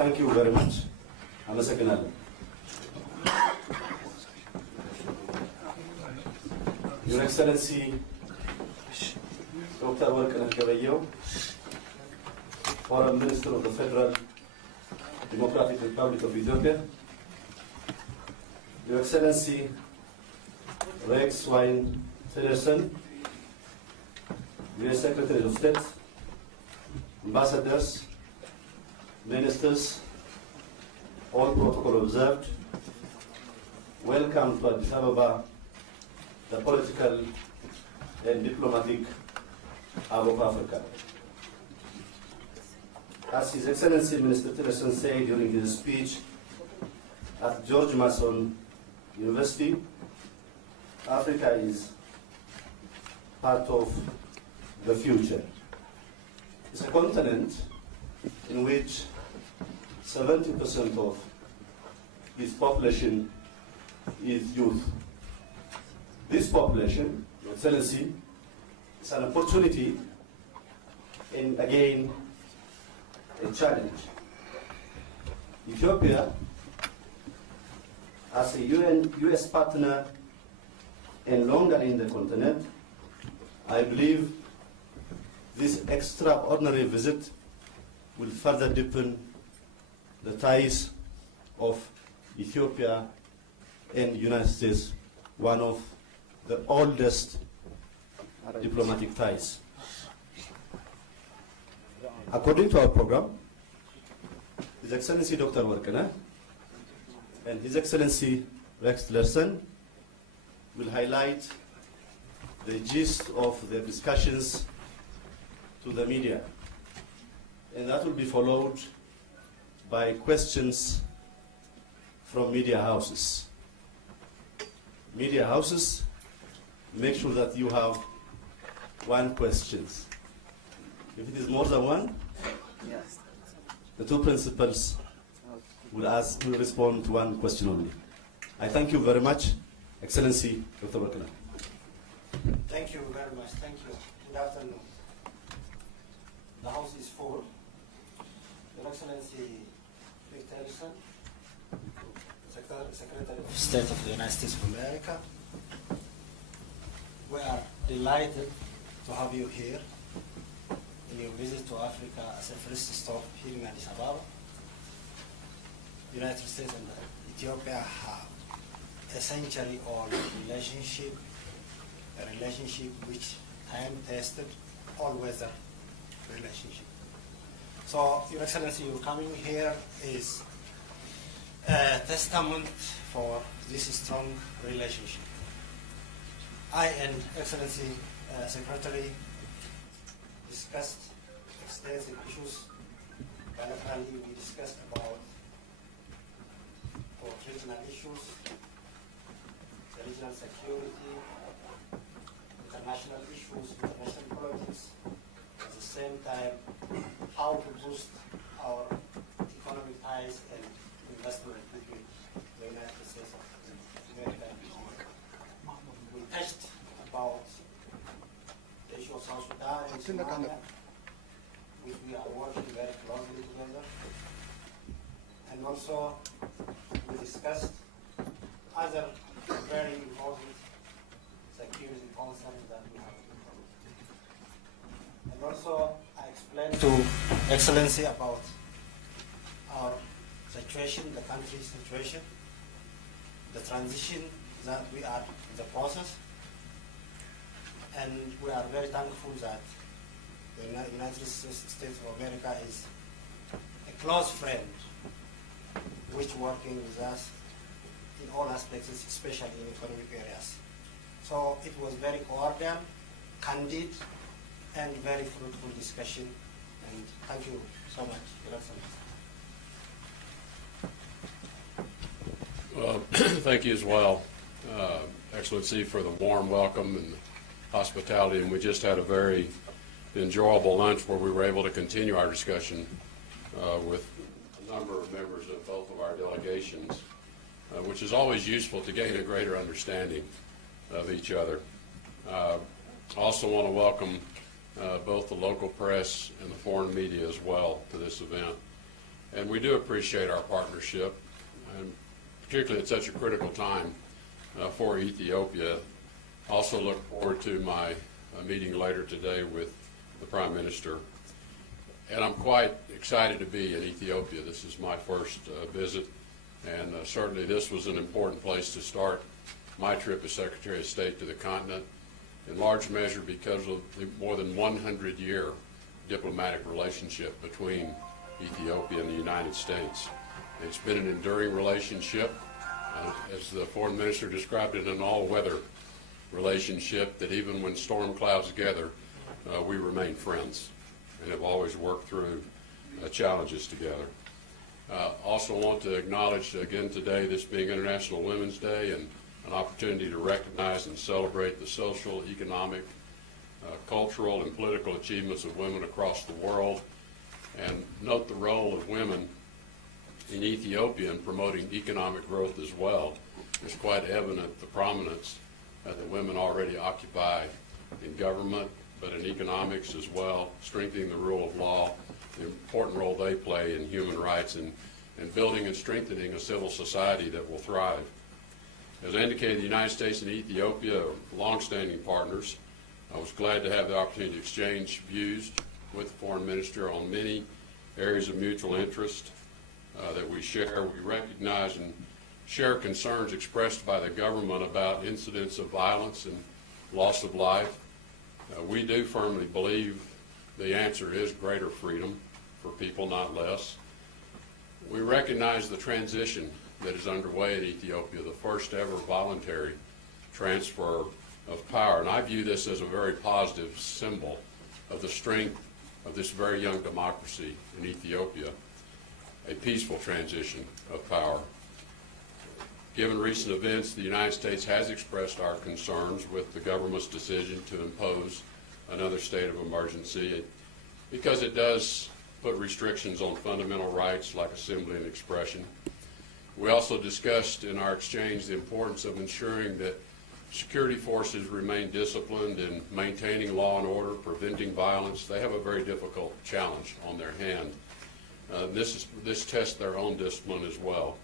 thank you very much. አመሰግናለሁ። Your Excellency Dr. Workneh Gebeyehu, Foreign Minister of the Federal Democratic Republic of Ethiopia, Your Excellency Rex Swine Tillerson, U.S. Secretary of State, Ambassadors, Ministers, all protocol observed, welcome to Addis Ababa, the political and diplomatic hub of Africa. As His Excellency Minister Tillerson said during his speech at George Mason University, Africa is part of the future. It's a continent in which 70% of its population is youth. This population, Your Excellency, is an opportunity and again a challenge. Ethiopia, as a US partner and longer in the continent, I believe this extraordinary visit will further deepen the ties of Ethiopia and United States, one of the oldest diplomatic ties. According to our program, His Excellency Dr. Workneh and His Excellency Rex Tillerson will highlight the gist of their discussions to the media, and that will be followed by questions from media houses. Media houses, make sure that you have one question. If it is more than one, Yes. the two principals will respond to one question only. I thank you very much, Excellency Dr. Workneh. Thank you very much. Thank you. Good afternoon. The House is full. Your Excellency Rex Tillerson, Secretary of State of the United States of America, we are delighted to have you here in your visit to Africa as a first stop here in Addis Ababa. United States and Ethiopia have a century-old relationship, a relationship which time-tested, all-weather relationship. So, Your Excellency, your coming here is a testament for this strong relationship. I and Excellency Secretary discussed extensive issues. Bilaterally, we discussed about regional issues, the regional security, international issues, international politics. At the same time, how to boost our economic ties and investment between the United States of America and Ethiopia. We touched about the issue of South Sudan and Somalia, which we are working very closely together. And also, we discussed other very important security concerns that we have. And also, I explained to Excellency about our situation, the country's situation, the transition that we are in the process, and we are very thankful that the United States of America is a close friend, which working with us in all aspects, especially in economic areas. So it was very cordial, candid, and very fruitful discussion. And thank you so much, Your Excellency. Thank you as well, Excellency, for the warm welcome and hospitality. And we just had a very enjoyable lunch where we were able to continue our discussion with a number of members of both of our delegations, which is always useful to gain a greater understanding of each other. I also want to welcome both the local press and the foreign media as well to this event. And we do appreciate our partnership, and particularly at such a critical time for Ethiopia. Also look forward to my meeting later today with the Prime Minister. And I'm quite excited to be in Ethiopia. This is my first visit, and certainly this was an important place to start my trip as Secretary of State to the continent, in large measure because of the more than 100-year diplomatic relationship between Ethiopia and the United States. It's been an enduring relationship, as the Foreign Minister described it, an all-weather relationship that even when storm clouds gather, we remain friends and have always worked through challenges together. Also want to acknowledge again today, this being International Women's Day, and an opportunity to recognize and celebrate the social, economic, cultural, and political achievements of women across the world, and note the role of women in Ethiopia in promoting economic growth as well. It's quite evident the prominence that the women already occupy in government, but in economics as well, strengthening the rule of law, the important role they play in human rights, and building and strengthening a civil society that will thrive. As I indicated, the United States and Ethiopia are longstanding partners. I was glad to have the opportunity to exchange views with the Foreign Minister on many areas of mutual interest that we share. We recognize and share concerns expressed by the government about incidents of violence and loss of life. We do firmly believe the answer is greater freedom for people, not less. We recognize the transition that is underway in Ethiopia, the first ever voluntary transfer of power. And I view this as a very positive symbol of the strength of this very young democracy in Ethiopia, a peaceful transition of power. Given recent events, the United States has expressed our concerns with the government's decision to impose another state of emergency, because it does put restrictions on fundamental rights like assembly and expression. We also discussed in our exchange the importance of ensuring that security forces remain disciplined in maintaining law and order, preventing violence. They have a very difficult challenge on their hand. This tests their own discipline as well.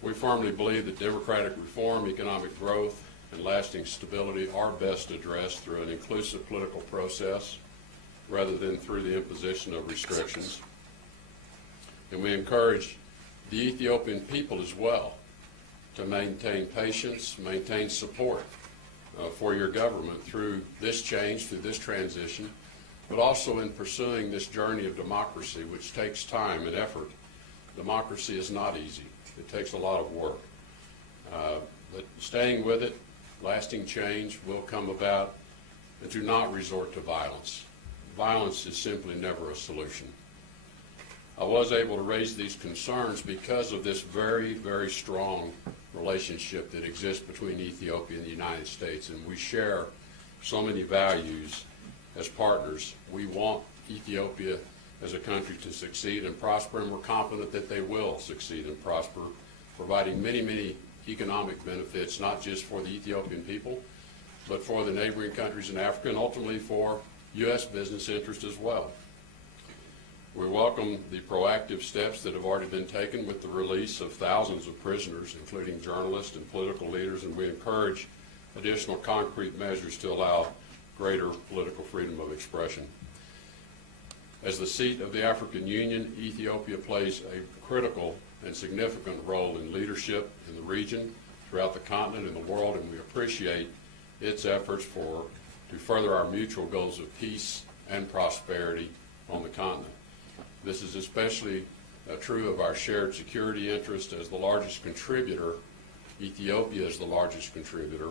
We firmly believe that democratic reform, economic growth, and lasting stability are best addressed through an inclusive political process rather than through the imposition of restrictions. And we encourage the Ethiopian people as well to maintain patience, maintain support for your government through this change, through this transition, but also in pursuing this journey of democracy, which takes time and effort. Democracy is not easy. It takes a lot of work. But staying with it, lasting change will come about, and do not resort to violence. Violence is simply never a solution. I was able to raise these concerns because of this very, very strong relationship that exists between Ethiopia and the United States, and we share so many values as partners. We want Ethiopia as a country to succeed and prosper, and we're confident that they will succeed and prosper, providing many, many economic benefits, not just for the Ethiopian people, but for the neighboring countries in Africa, and ultimately for U.S. business interests as well. We welcome the proactive steps that have already been taken with the release of thousands of prisoners, including journalists and political leaders, and we encourage additional concrete measures to allow greater political freedom of expression. As the seat of the African Union, Ethiopia plays a critical and significant role in leadership in the region, throughout the continent and the world, and we appreciate its efforts to further our mutual goals of peace and prosperity on the continent. This is especially true of our shared security interest as the largest contributor. Ethiopia is the largest contributor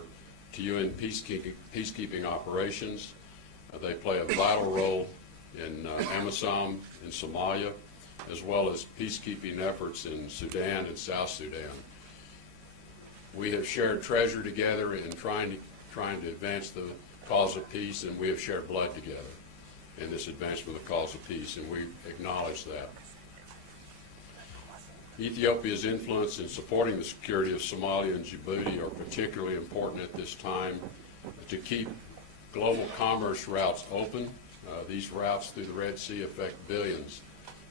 to UN peacekeeping operations. They play a vital role in AMISOM in Somalia, as well as peacekeeping efforts in Sudan and South Sudan. We have shared treasure together in trying to advance the cause of peace, and we have shared blood together in this advancement of the cause of peace, and we acknowledge that. Ethiopia's influence in supporting the security of Somalia and Djibouti are particularly important at this time to keep global commerce routes open. These routes through the Red Sea affect billions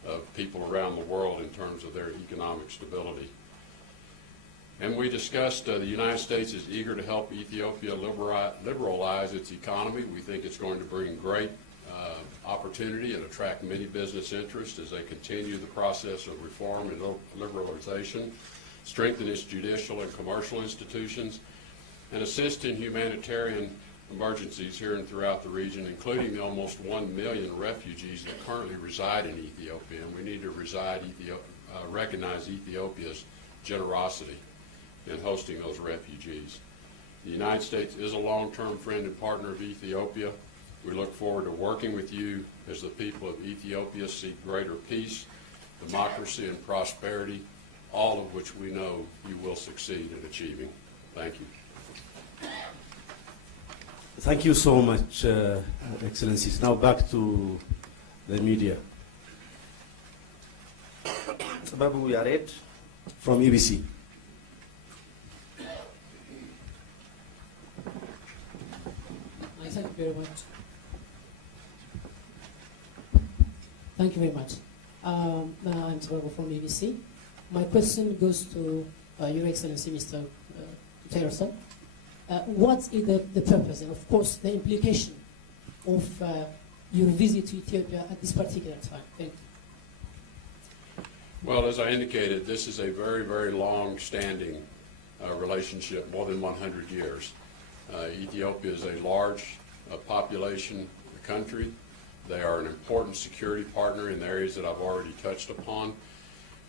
of people around the world in terms of their economic stability. And we discussed the United States is eager to help Ethiopia liberalize its economy. We think it's going to bring great opportunity and attract many business interests as they continue the process of reform and liberalization, strengthen its judicial and commercial institutions, and assist in humanitarian emergencies here and throughout the region, including the almost 1 million refugees that currently reside in Ethiopia. And we need to recognize Ethiopia's generosity in hosting those refugees. The United States is a long-term friend and partner of Ethiopia. We look forward to working with you as the people of Ethiopia seek greater peace, democracy, and prosperity, all of which we know you will succeed in achieving. Thank you. Thank you so much, Excellencies. Now back to the media. Babu Yared From EBC. Thank you very much. Thank you very much. I'm Babu from EBC. My question goes to Your Excellency, Mr. Tillerson. What is the purpose and, of course, the implication of your visit to Ethiopia at this particular time? Thank you. Well, as I indicated, this is a very, very long-standing relationship, more than 100 years. Ethiopia is a large population country. They are an important security partner in the areas that I've already touched upon.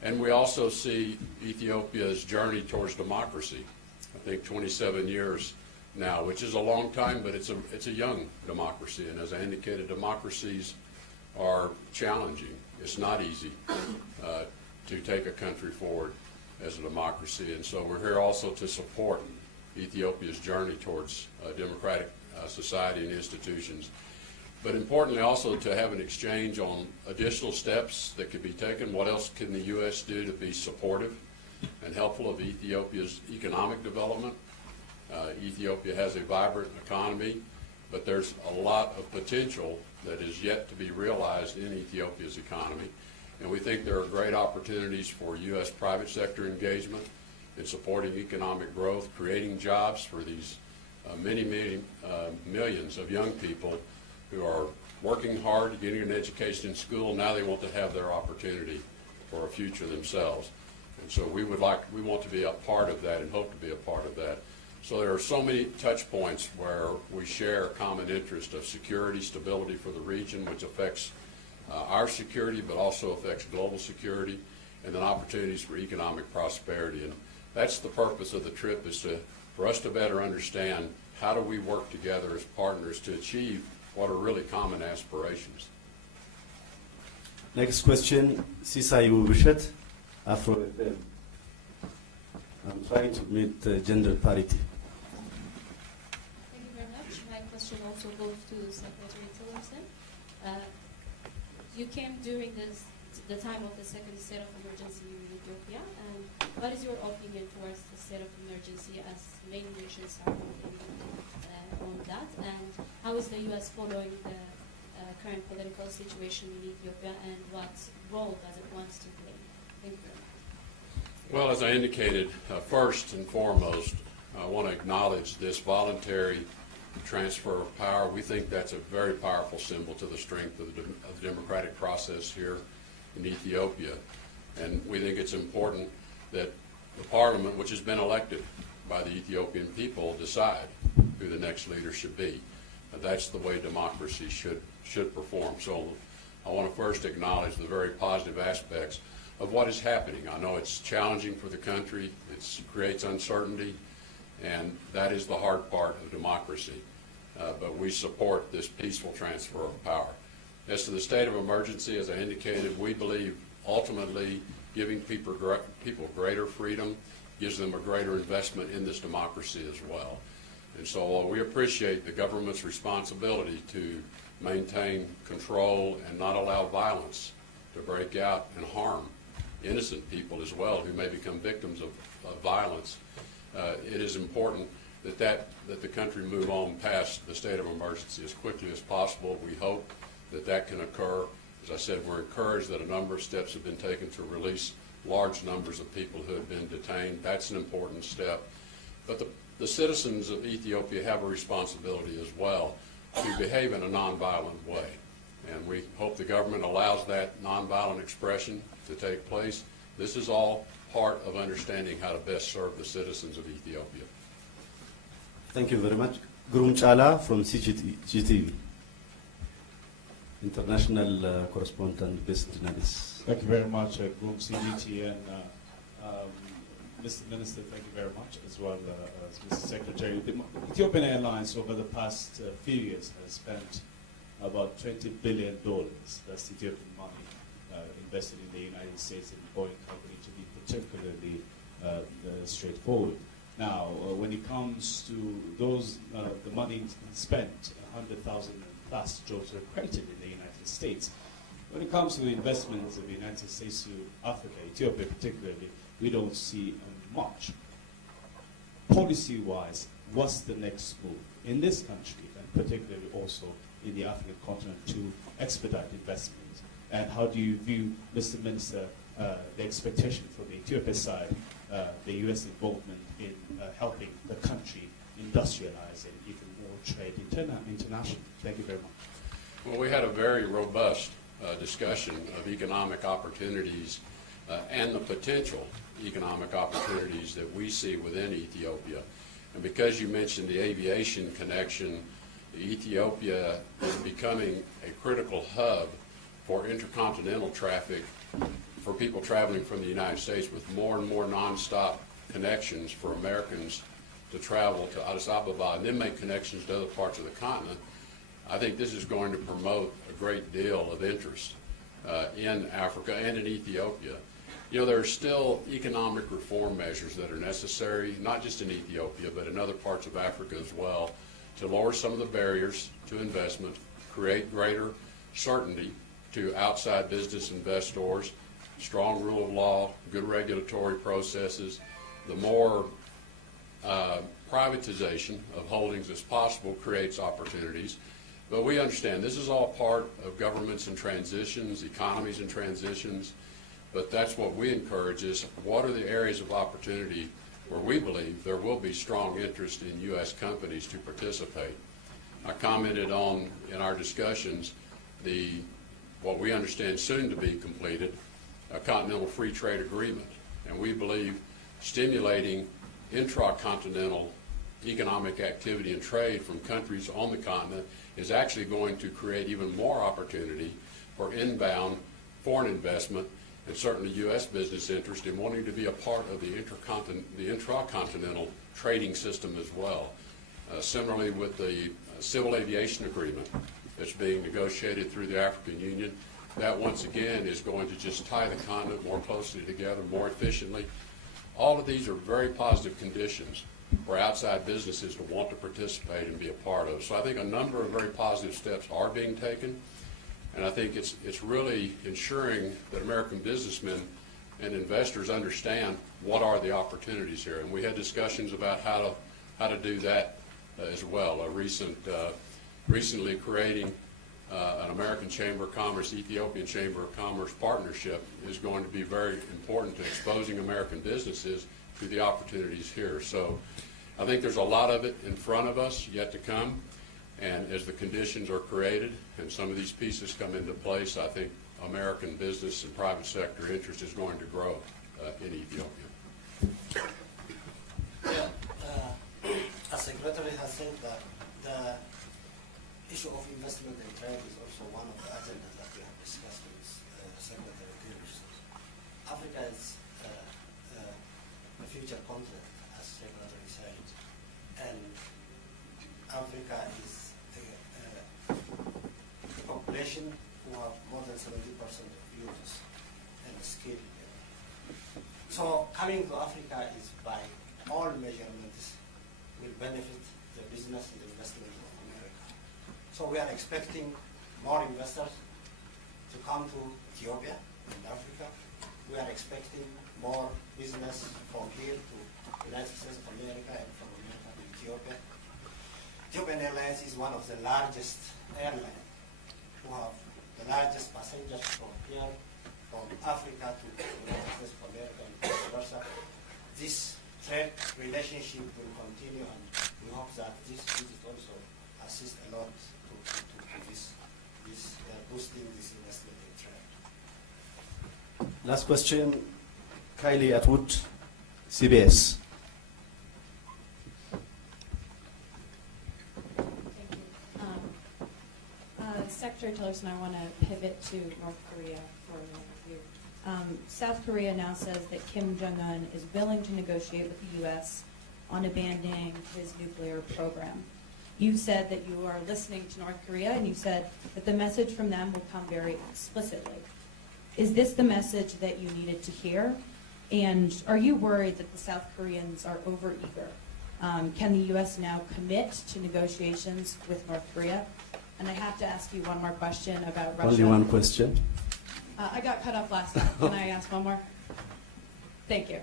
And we also see Ethiopia's journey towards democracy. I think 27 years now, which is a long time, but it's a young democracy. And as I indicated, democracies are challenging. It's not easy to take a country forward as a democracy. And so we're here also to support Ethiopia's journey towards democratic society and institutions. But importantly also to have an exchange on additional steps that could be taken. What else can the U.S. do to be supportive and helpful of Ethiopia's economic development? Ethiopia has a vibrant economy, but there's a lot of potential that is yet to be realized in Ethiopia's economy. And we think there are great opportunities for U.S. private sector engagement in supporting economic growth, creating jobs for these many millions of young people who are working hard, getting an education in school. Now they want to have their opportunity for a future themselves. And so we want to be a part of that and hope to be a part of that. So there are so many touch points where we share a common interest of security, stability for the region, which affects our security, but also affects global security, and then opportunities for economic prosperity. And that's the purpose of the trip, is for us to better understand how do we work together as partners to achieve what are really common aspirations. Next question, Sisayu Bishet, Afro FM. I'm trying to meet gender parity. Thank you very much. My question also goes to Secretary Tillerson. You came during the time of the second state of emergency in Ethiopia, and what is your opinion towards the state of emergency as many nations are voting on that, and how is the U.S. following the current political situation in Ethiopia, and what role does it want to play? Thank you very much. Well, as I indicated, first and foremost, I want to acknowledge this voluntary transfer of power. We think that's a very powerful symbol to the strength of the democratic process here in Ethiopia. And we think it's important that the parliament, which has been elected by the Ethiopian people, decide who the next leader should be. That's the way democracy should perform. So I want to first acknowledge the very positive aspects of what is happening. I know it's challenging for the country, it creates uncertainty, and that is the hard part of democracy. But we support this peaceful transfer of power. As to the state of emergency, as I indicated, we believe ultimately giving people greater freedom gives them a greater investment in this democracy as well. And so we appreciate the government's responsibility to maintain control and not allow violence to break out and harm innocent people as well who may become victims of violence. It is important that the country move on past the state of emergency as quickly as possible. We hope that can occur As I said, we're encouraged that a number of steps have been taken to release large numbers of people who have been detained. That's an important step. But the citizens of Ethiopia have a responsibility as well to behave in a nonviolent way. And we hope the government allows that nonviolent expression to take place. This is all part of understanding how to best serve the citizens of Ethiopia. Thank you very much. Gurum Chala from CGTV, international correspondent based in Addis. Thank you very much, Groom CGT, and Mr. Minister, thank you very much, as well as Mr. Secretary. The Ethiopian Airlines over the past few years has spent about $20 billion, that's Ethiopian money, invested in the United States and the Boeing company, to be particularly straightforward. Now, when it comes to those, the money spent, 100,000 plus jobs were created in the United States. When it comes to the investments of the United States to Africa, Ethiopia particularly, we don't see much. Policy-wise, what's the next move in this country, and particularly also in the African continent, to expedite investments? And how do you view, Mr. Minister, the expectation from the Ethiopia side, the U.S. involvement in helping the country industrialize and even more trade internationally? Thank you very much. Well, we had a very robust discussion of economic opportunities and the potential economic opportunities that we see within Ethiopia. And because you mentioned the aviation connection, Ethiopia is becoming a critical hub for intercontinental traffic for people traveling from the United States, with more and more nonstop connections for Americans to travel to Addis Ababa and then make connections to other parts of the continent. I think this is going to promote a great deal of interest in Africa and in Ethiopia. You know, there are still economic reform measures that are necessary, not just in Ethiopia, but in other parts of Africa as well, to lower some of the barriers to investment, create greater certainty to outside business investors, strong rule of law, good regulatory processes. The more privatization of holdings as possible creates opportunities. But we understand this is all part of governments in transitions, economies in transitions. But that's what we encourage, is what are the areas of opportunity where we believe there will be strong interest in U.S. companies to participate. I commented on, in our discussions, what we understand soon to be completed, a continental free trade agreement. And we believe stimulating intracontinental economic activity and trade from countries on the continent is actually going to create even more opportunity for inbound foreign investment, and certainly U.S. business interest in wanting to be a part of the intracontinental trading system as well. Similarly, with the civil aviation agreement that's being negotiated through the African Union, that once again is going to just tie the continent more closely together, more efficiently. All of these are very positive conditions for outside businesses to want to participate and be a part of. So I think a number of very positive steps are being taken. And I think it's really ensuring that American businessmen and investors understand what are the opportunities here. And we had discussions about how to do that as well. Recently creating an American Chamber of Commerce, Ethiopian Chamber of Commerce partnership is going to be very important to exposing American businesses to the opportunities here. So I think there's a lot of it in front of us yet to come. And as the conditions are created and some of these pieces come into place, I think American business and private sector interest is going to grow in Ethiopia. As Secretary has said, that the issue of investment and trade is also one of the agendas that we have discussed with Secretary previously. Africa is a future continent, as Secretary said, and Africa is a population who have more than 70% of youths and skilled. So coming to Africa is, by all measurements, will benefit the business and the investment of America. So we are expecting more investors to come to Ethiopia and Africa. We are expecting more business from here to the United States of America and from America to Ethiopia. Ethiopian Airlines is one of the largest airlines who have the largest passengers from here, from Africa to the United States of America and vice versa. This trade relationship will continue, and we hope that this visit also assist a lot to this boosting this investment in trade. Last question, Kylie Atwood, CBS. Thank you. Secretary Tillerson, I want to pivot to North Korea for a moment. South Korea now says that Kim Jong-un is willing to negotiate with the U.S. on abandoning his nuclear program. You said that you are listening to North Korea, and you said that the message from them will come very explicitly. Is this the message that you needed to hear? And are you worried that the South Koreans are overeager? Can the U.S. now commit to negotiations with North Korea? And I have to ask you one more question about Russia. Only one question. I got cut off last time. Can I ask one more? Thank you.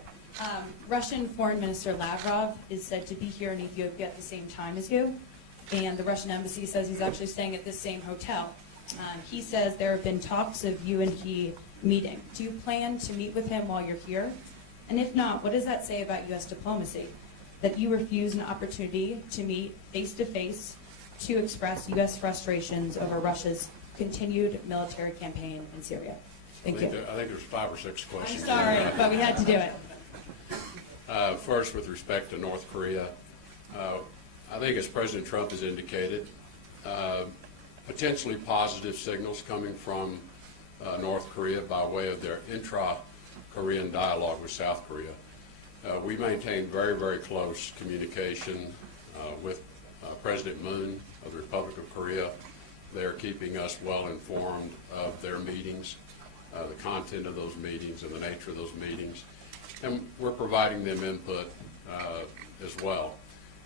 Russian Foreign Minister Lavrov is said to be here in Ethiopia at the same time as you, and the Russian embassy says he's actually staying at this same hotel. He says there have been talks of you and he meeting. Do you plan to meet with him while you're here? And if not, what does that say about U.S. diplomacy? That you refuse an opportunity to meet face-to-face to express U.S. frustrations over Russia's continued military campaign in Syria? Thank you. I think there's 5 or 6 I'm questions. sorry, but we had to do it. First, with respect to North Korea, I think as President Trump has indicated, potentially positive signals coming from North Korea by way of their intra-Korean dialogue with South Korea. We maintain very, very close communication with President Moon of the Republic of Korea. They are keeping us well informed of their meetings, the content of those meetings and the nature of those meetings. And we're providing them input as well.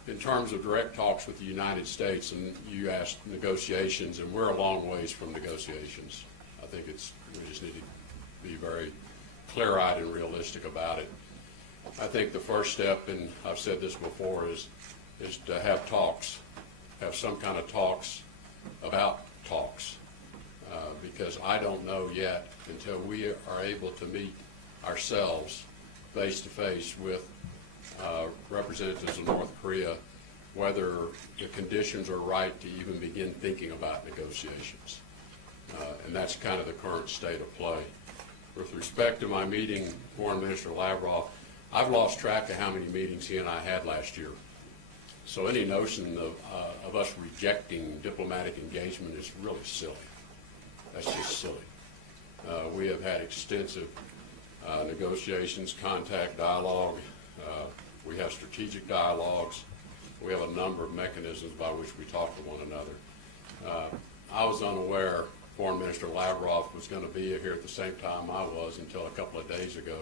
In terms of direct talks with the United States, and you asked negotiations, and we're a long ways from negotiations. I think we just need to be very clear-eyed and realistic about it. I think the first step, and I've said this before, is to have talks, have some kind of talks about talks, because I don't know yet until we are able to meet ourselves face-to-face with representatives of North Korea, whether the conditions are right to even begin thinking about negotiations. And that's kind of the current state of play. With respect to my meeting, Foreign Minister Lavrov, I've lost track of how many meetings he and I had last year. So any notion of us rejecting diplomatic engagement is really silly. That's just silly. We have had extensive negotiations, contact, dialogue. We have strategic dialogues. We have a number of mechanisms by which we talk to one another. I was unaware Foreign Minister Lavrov was going to be here at the same time I was until a couple of days ago,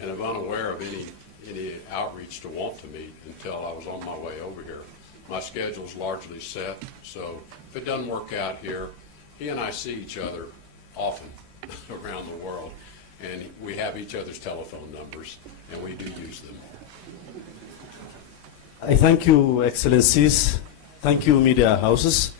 and I'm unaware of any outreach to want to meet until I was on my way over here. My schedule's largely set, so if it doesn't work out here, he and I see each other often around the world, and we have each other's telephone numbers, and we do use them. I thank you, Excellencies. Thank you, media houses.